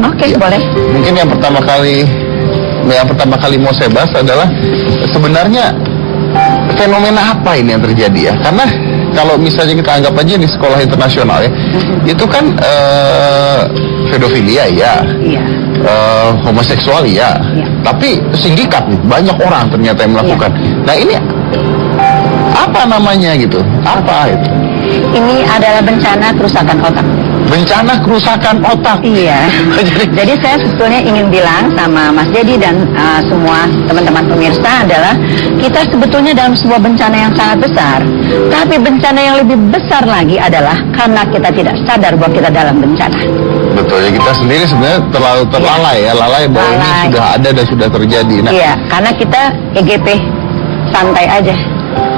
Oke, boleh. Mungkin yang pertama kali mau saya bahas adalah sebenarnya fenomena apa ini yang terjadi ya? Karena kalau misalnya kita anggap aja di sekolah internasional ya, itu kan pedofilia ya, homoseksual ya, tapi sindikat nih, banyak orang ternyata yang melakukan. Nah ini apa namanya gitu? Apa itu? Ini adalah bencana kerusakan otak. Bencana kerusakan otak. Iya. Jadi saya sebetulnya ingin bilang sama Mas Dedi dan semua teman-teman pemirsa adalah kita sebetulnya dalam sebuah bencana yang sangat besar. Tapi bencana yang lebih besar lagi adalah karena kita tidak sadar bahwa kita dalam bencana. Betul ya, kita sendiri sebenarnya terlalu terlalai lalai bahwa ini sudah ada dan sudah terjadi. Nah, iya, karena kita EGP santai aja.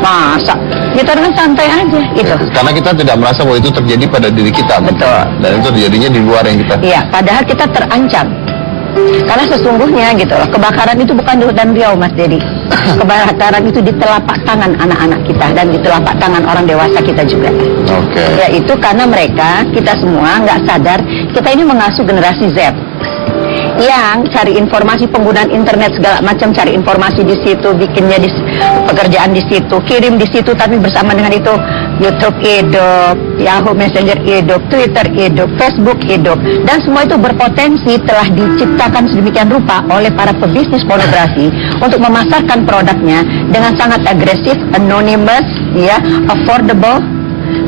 Masa kita dengan santai aja gitu. Karena kita tidak merasa bahwa itu terjadi pada diri kita. Betul. Dan itu terjadinya di luar yang kita. Iya, padahal kita terancam. Karena sesungguhnya gitu loh, kebakaran itu bukan di hutan riau, Mas Dedi. Kebakaran itu di telapak tangan anak-anak kita dan di telapak tangan orang dewasa kita juga. Oke. Yaitu karena mereka, kita semua nggak sadar, kita ini mengasuh generasi Z. Yang cari informasi penggunaan internet segala macam, cari informasi di situ, bikinnya di pekerjaan di situ, kirim di situ, tapi bersama dengan itu YouTube hidup, Yahoo Messenger hidup, Twitter hidup, Facebook hidup, dan semua itu berpotensi telah diciptakan sedemikian rupa oleh para pebisnis pornografi untuk memasarkan produknya dengan sangat agresif, anonymous, ya, affordable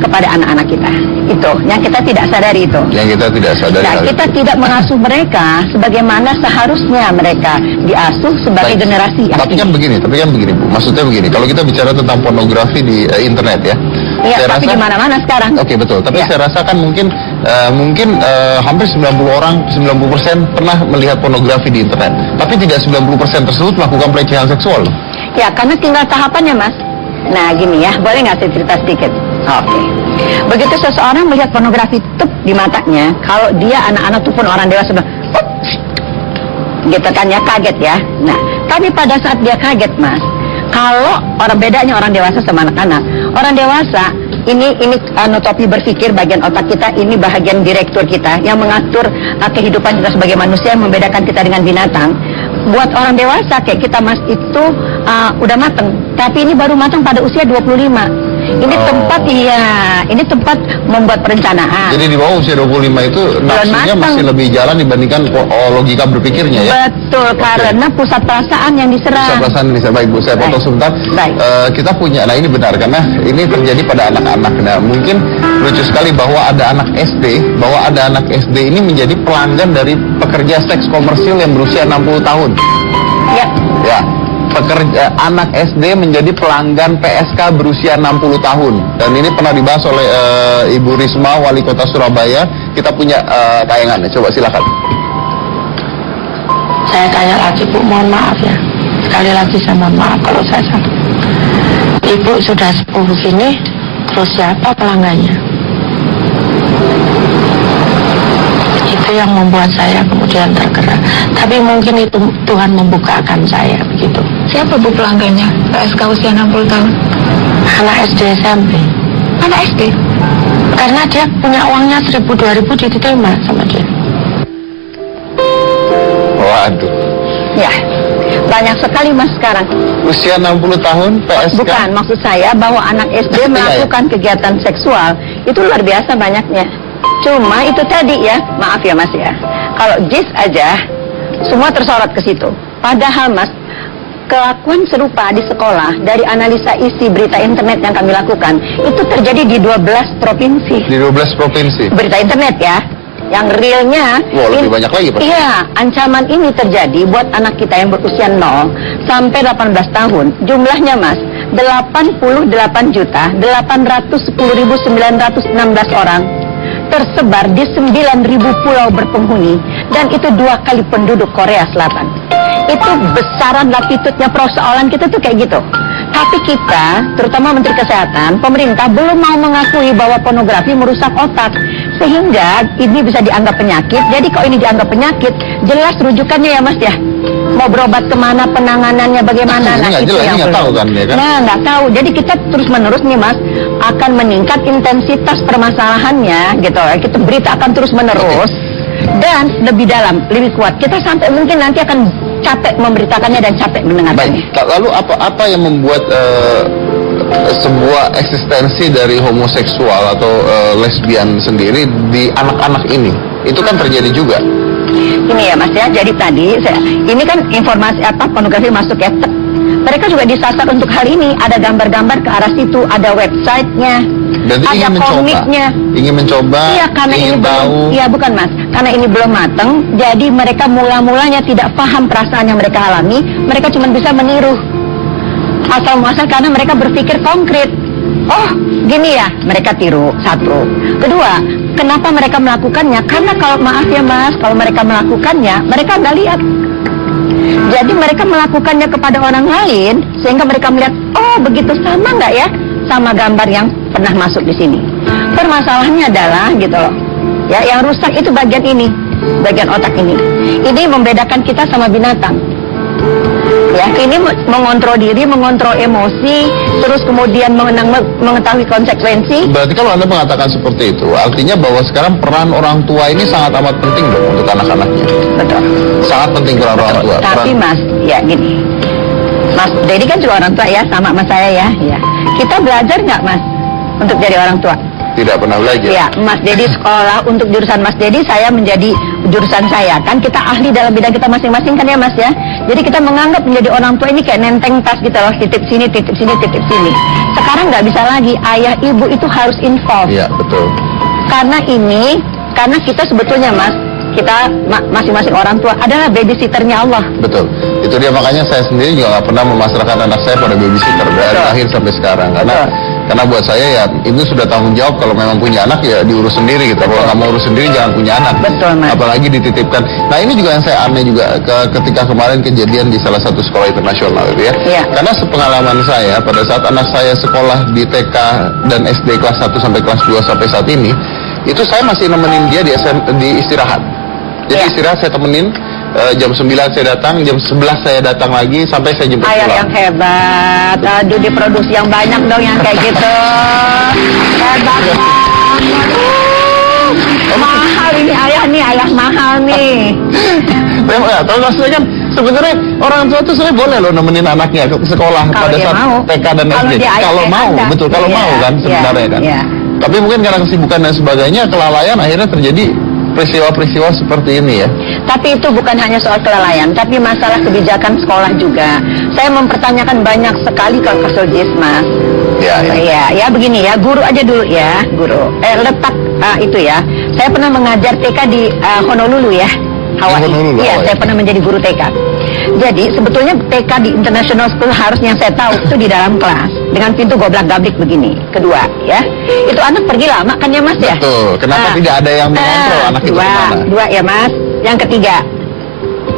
kepada anak-anak kita. Itu yang kita tidak sadari itu. Yang kita tidak sadari. Nah, kita tidak mengasuh mereka sebagaimana seharusnya mereka diasuh sebagai generasi yang. Tapi kan begini Bu. Maksudnya begini, kalau kita bicara tentang pornografi di internet ya. Iya, tapi di mana-mana sekarang. Oke, betul. Tapi saya rasa kan mungkin hampir 90% pernah melihat pornografi di internet. Tapi tidak 90% tersebut melakukan pelecehan seksual. Ya, karena tinggal tahapannya, Mas. Nah, gini ya, boleh nggak saya cerita sedikit? Oke. Begitu seseorang melihat pornografi tup di matanya, kalau dia anak-anak pun orang dewasa bilang, gitu kan ya, kaget ya. Nah, tapi pada saat dia kaget, Mas, kalau bedanya orang dewasa sama anak-anak, orang dewasa ini topi berpikir bagian otak kita, ini bagian direktur kita yang mengatur kehidupan kita sebagai manusia, yang membedakan kita dengan binatang. Buat orang dewasa kayak kita, Mas, itu udah mateng, tapi ini baru matang pada usia 25. Ini tempat membuat perencanaan. Jadi di bawah usia 25 itu nafsunya masih lebih jalan dibandingkan logika berpikirnya ya. Betul, karena pusat perasaan yang diserang. Pusat perasaan yang diserang. Baik Bu, saya potong sebentar. Kita punya, nah ini benar karena ini terjadi pada anak-anak. Nah mungkin lucu sekali bahwa ada anak SD ini menjadi pelanggan dari pekerja seks komersil yang berusia 60 tahun. Ya. Anak SD menjadi pelanggan PSK berusia 60 tahun. Dan ini pernah dibahas oleh Ibu Risma, Wali Kota Surabaya. Kita punya tayangannya, coba silakan. Saya tanya lagi Bu, mohon maaf ya. Sekali lagi saya mohon maaf kalau saya salah. Ibu sudah sepuh gini, terus siapa pelanggannya? Itu yang membuat saya kemudian tergerak. Tapi mungkin itu Tuhan membukakan saya begitu. Siapa Bu pelanggannya? PSK usia 60 tahun. Anak SD SMP. Anak SD? Karena dia punya uangnya 1.000-2.000 diterima sama dia. Waduh. Ya, banyak sekali Mas sekarang. Usia 60 tahun PSK. Bukan, maksud saya bahwa anak SD melakukan kegiatan seksual itu luar biasa banyaknya. Cuma itu tadi ya, maaf ya Mas ya. Kalau JIS aja semua tersorot ke situ. Padahal Mas, kelakuan serupa di sekolah dari analisa isi berita internet yang kami lakukan itu terjadi di 12 provinsi. Di 12 provinsi. Berita internet ya. Yang realnya lebih banyak lagi pasti. Iya, ancaman ini terjadi buat anak kita yang berusia 0 sampai 18 tahun. Jumlahnya Mas, 88.810.916 orang. Tersebar di 9.000 pulau berpenghuni, dan itu 2 kali penduduk Korea Selatan. Itu besaran latitudenya persoalan kita tuh kayak gitu. Tapi kita, terutama Menteri Kesehatan, pemerintah belum mau mengakui bahwa pornografi merusak otak, sehingga ini bisa dianggap penyakit. Jadi kalau ini dianggap penyakit, jelas rujukannya ya Mas ya. Mau berobat kemana, penanganannya bagaimana? Nah, itu yang nggak tahu kan, ya kan? Nah, nggak tahu. Jadi kita terus-menerus nih Mas akan meningkat intensitas permasalahannya, gitu. Kita berita akan terus-menerus. dan lebih dalam, lebih kuat. Kita sampai mungkin nanti akan capek memberitakannya dan capek mendengarkannya. Baik, lalu apa yang membuat sebuah eksistensi dari homoseksual atau lesbian sendiri di anak-anak ini? Itu kan terjadi juga. Ini ya Mas ya, jadi tadi ini kan informasi pornografi masuk ya. Mereka juga disasar untuk hal ini. Ada gambar-gambar ke arah situ, ada websitenya, ada komiknya. Ingin mencoba, iya, karena ingin ini tahu. Iya bukan Mas, karena ini belum matang. Jadi mereka mula-mulanya tidak paham perasaan yang mereka alami. Mereka cuma bisa meniru asal muasal karena mereka berpikir konkret. Oh gini ya, mereka tiru. Satu. Kedua, kenapa mereka melakukannya? Karena kalau maaf ya Mas, kalau mereka melakukannya, mereka nggak lihat. Jadi mereka melakukannya kepada orang lain sehingga mereka melihat, oh begitu sama nggak ya sama gambar yang pernah masuk di sini. Permasalahannya adalah gitu loh, ya yang rusak itu bagian ini, bagian otak ini. Ini membedakan kita sama binatang. Ya, ini mengontrol diri, mengontrol emosi, terus kemudian mengetahui konsekuensi. Berarti kalau Anda mengatakan seperti itu, artinya bahwa sekarang peran orang tua ini sangat amat penting dong untuk anak-anaknya. Betul. Sangat penting peran orang tua. Tapi Mas, ya gini, Mas Dedi kan juga orang tua ya, sama sama saya ya. Ya. Kita belajar nggak Mas untuk jadi orang tua? Tidak pernah belajar. Ya, Mas Dedi sekolah untuk jurusan Mas Dedi, saya menjadi jurusan saya. Kan kita ahli dalam bidang kita masing-masing kan ya Mas ya. Jadi kita menganggap menjadi orang tua ini kayak nenteng tas gitu loh, titip sini, titip sini, titip sini. Sekarang nggak bisa lagi, ayah ibu itu harus involve. Iya, betul. Karena kita sebetulnya Mas, kita masing-masing orang tua adalah babysitternya Allah. Betul. Itu dia, makanya saya sendiri juga nggak pernah memasrahkan anak saya pada babysitter dari lahir sampai sekarang. Karena buat saya ya itu sudah tanggung jawab. Kalau memang punya anak ya diurus sendiri gitu. Kalau nggak mau urus sendiri jangan punya anak. Betul, Mas. Apalagi dititipkan. Nah ini juga yang saya aneh juga ketika kemarin kejadian di salah satu sekolah internasional gitu ya. Iya. Karena sepengalaman saya pada saat anak saya sekolah di TK dan SD kelas 1 sampai kelas 2 sampai saat ini, itu saya masih nemenin dia di istirahat. Jadi istirahat saya temenin, jam 9 saya datang, jam 11 saya datang lagi sampai saya jemput pulang. Ayah yang hebat, aduh diproduksi yang banyak dong yang kayak gitu. Hebat mahal ini ayah mahal nih. Tapi maksudnya kan sebenarnya orang tua tuh sebenarnya boleh loh nemenin anaknya ke sekolah Kalau pada dia saat mau. TK dan Kalau SD. dia Kalau mau, ada. betul. Kalau Iya, mau kan sebenarnya kan. Iya. Tapi mungkin karena kesibukan dan sebagainya, kelalaian akhirnya terjadi peristiwa-peristiwa seperti ini ya. Tapi itu bukan hanya soal kelalaian, tapi masalah kebijakan sekolah juga. Saya mempertanyakan banyak sekali kalau kasus Mas. Ya begini ya, guru aja dulu ya, guru. Letak itu ya. Saya pernah mengajar TK di Honolulu ya, Hawaii. Iya, saya pernah menjadi guru TK. Jadi sebetulnya TK di International School harusnya yang saya tahu itu di dalam kelas dengan pintu goblak-gabrik begini. Kedua ya, itu anak pergi lama kan ya Mas ya? Betul. Kenapa tidak ada yang mengontrol anak itu kemana? Dua ya Mas. Yang ketiga,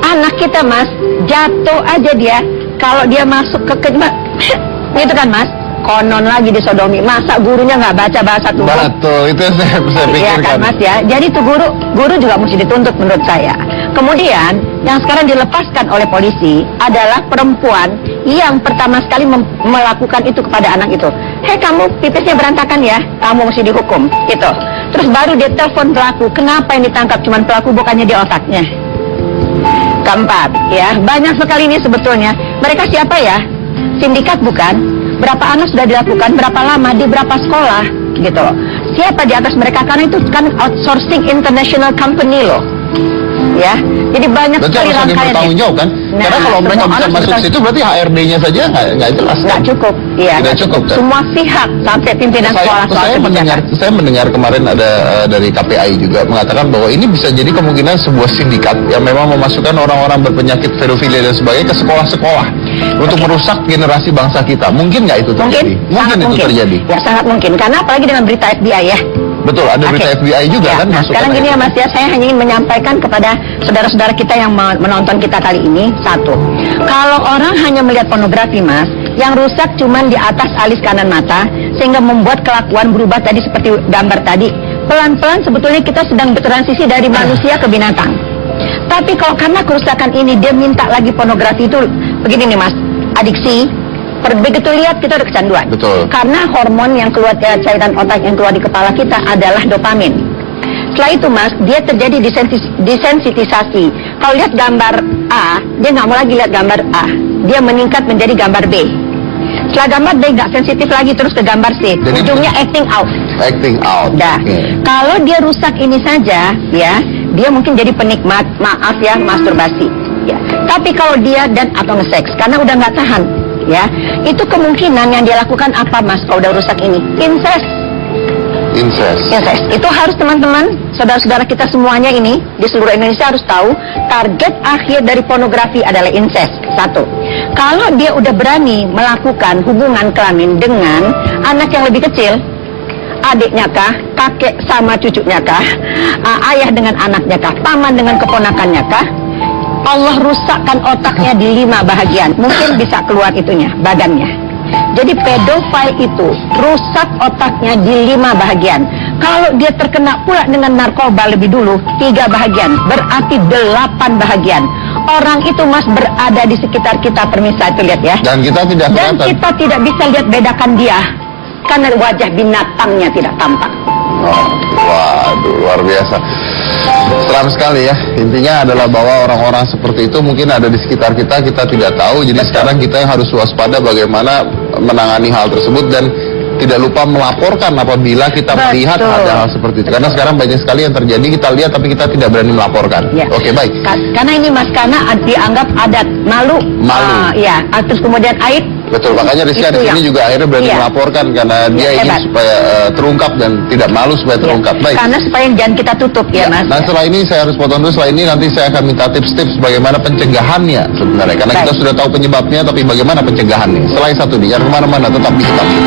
anak kita Mas jatuh aja dia kalau dia masuk ke itu kan Mas, konon lagi disodomi. Masa gurunya nggak baca bahasa tubuh? Betul, itu saya pikirkan. Iya kan Mas ya. Jadi tuh guru juga mesti dituntut menurut saya. Kemudian yang sekarang dilepaskan oleh polisi adalah perempuan yang pertama sekali melakukan itu kepada anak itu. Hei kamu pipisnya berantakan ya, kamu mesti dihukum. Gitu. Terus baru dia telepon pelaku. Kenapa yang ditangkap cuman pelaku bukannya di otaknya? Keempat ya, banyak sekali ini sebetulnya. Mereka siapa ya? Sindikat bukan? Berapa anak sudah dilakukan, berapa lama, di berapa sekolah, gitu loh. Siapa di atas mereka? Karena itu kan outsourcing international company loh, ya. Jadi banyak sekali rangkaian. Berarti harus bertanggung jawab kan? Nah, karena kalau mereka bisa masuk situ berarti HRD-nya saja nggak jelas kan? Nggak cukup, iya. Tidak cukup kan? Semua pihak sampai pimpinan sekolah. Saya mendengar kemarin ada dari KPI juga mengatakan bahwa ini bisa jadi kemungkinan sebuah sindikat yang memang memasukkan orang-orang berpenyakit pedofilia dan sebagainya ke sekolah-sekolah untuk merusak generasi bangsa kita. Mungkin nggak itu terjadi? Mungkin itu terjadi. Ya sangat mungkin. Karena apalagi dengan berita FBI ya. Betul, ada berita FBI juga kan masuk. Sekarang gini ya Mas ya, saya hanya ingin menyampaikan kepada saudara-saudara kita yang menonton kita kali ini, satu, kalau orang hanya melihat pornografi Mas, yang rusak cuman di atas alis kanan mata, sehingga membuat kelakuan berubah tadi seperti gambar tadi. Pelan-pelan sebetulnya kita sedang bertransisi dari manusia ke binatang. Tapi kalau karena kerusakan ini dia minta lagi pornografi itu, begini nih Mas, adiksi. Begitu lihat kita udah kecanduan. Betul. Karena hormon yang keluar cairan otak yang keluar di kepala kita adalah dopamin. Setelah itu Mas, dia terjadi desensitisasi. Kalau lihat gambar A, dia nggak mau lagi lihat gambar A. Dia meningkat menjadi gambar B. Setelah gambar B nggak sensitif lagi, terus ke gambar C. Jadi, ujungnya acting out. Acting out. Dah. Kalau dia rusak ini saja, ya, dia mungkin jadi penikmat, maaf ya, masturbasi. Ya. Tapi kalau dia dan atau nge-seks, karena udah nggak tahan, ya, itu kemungkinan yang dia lakukan apa Mas? Kalau udah rusak ini, incest. Incest. Itu harus teman-teman, saudara-saudara kita semuanya ini di seluruh Indonesia harus tahu target akhir dari pornografi adalah incest. Satu, kalau dia udah berani melakukan hubungan kelamin dengan anak yang lebih kecil, adiknya kah, kakek sama cucunya kah, ayah dengan anaknya kah, paman dengan keponakannya kah, Allah rusakkan otaknya di 5 bahagian. Mungkin bisa keluar itunya, badannya. Jadi pedofil itu rusak otaknya di 5 bahagian. Kalau dia terkena pula dengan narkoba lebih dulu 3 bahagian, berarti 8 bahagian. Orang itu Mas berada di sekitar kita, permisa itu lihat ya. Dan kita tidak Dan kelihatan. kita tidak bisa lihat bedakan dia karena wajah binatangnya tidak tampak. Oh, waduh, luar biasa. Seram sekali ya. Intinya adalah bahwa orang-orang seperti itu mungkin ada di sekitar kita, kita tidak tahu. Jadi sekarang kita yang harus waspada bagaimana menangani hal tersebut dan tidak lupa melaporkan apabila kita melihat ada hal seperti itu. Karena sekarang banyak sekali yang terjadi, kita lihat tapi kita tidak berani melaporkan. Ya. Oke, baik. Karena ini Mas, karena dianggap adat malu. Ya, terus kemudian aib. Betul, makanya Rizka di sini juga akhirnya berani melaporkan karena dia ingin hebat. supaya terungkap dan tidak malu supaya terungkap. Baik. Karena supaya jangan kita tutup ya Mas. Nah setelah ini saya harus potong dulu. Setelah ini nanti saya akan minta tips-tips bagaimana pencegahannya sebenarnya. Karena kita sudah tahu penyebabnya, tapi bagaimana pencegahannya. Selain satu ini, jangan kemana-mana, tetap di Stop.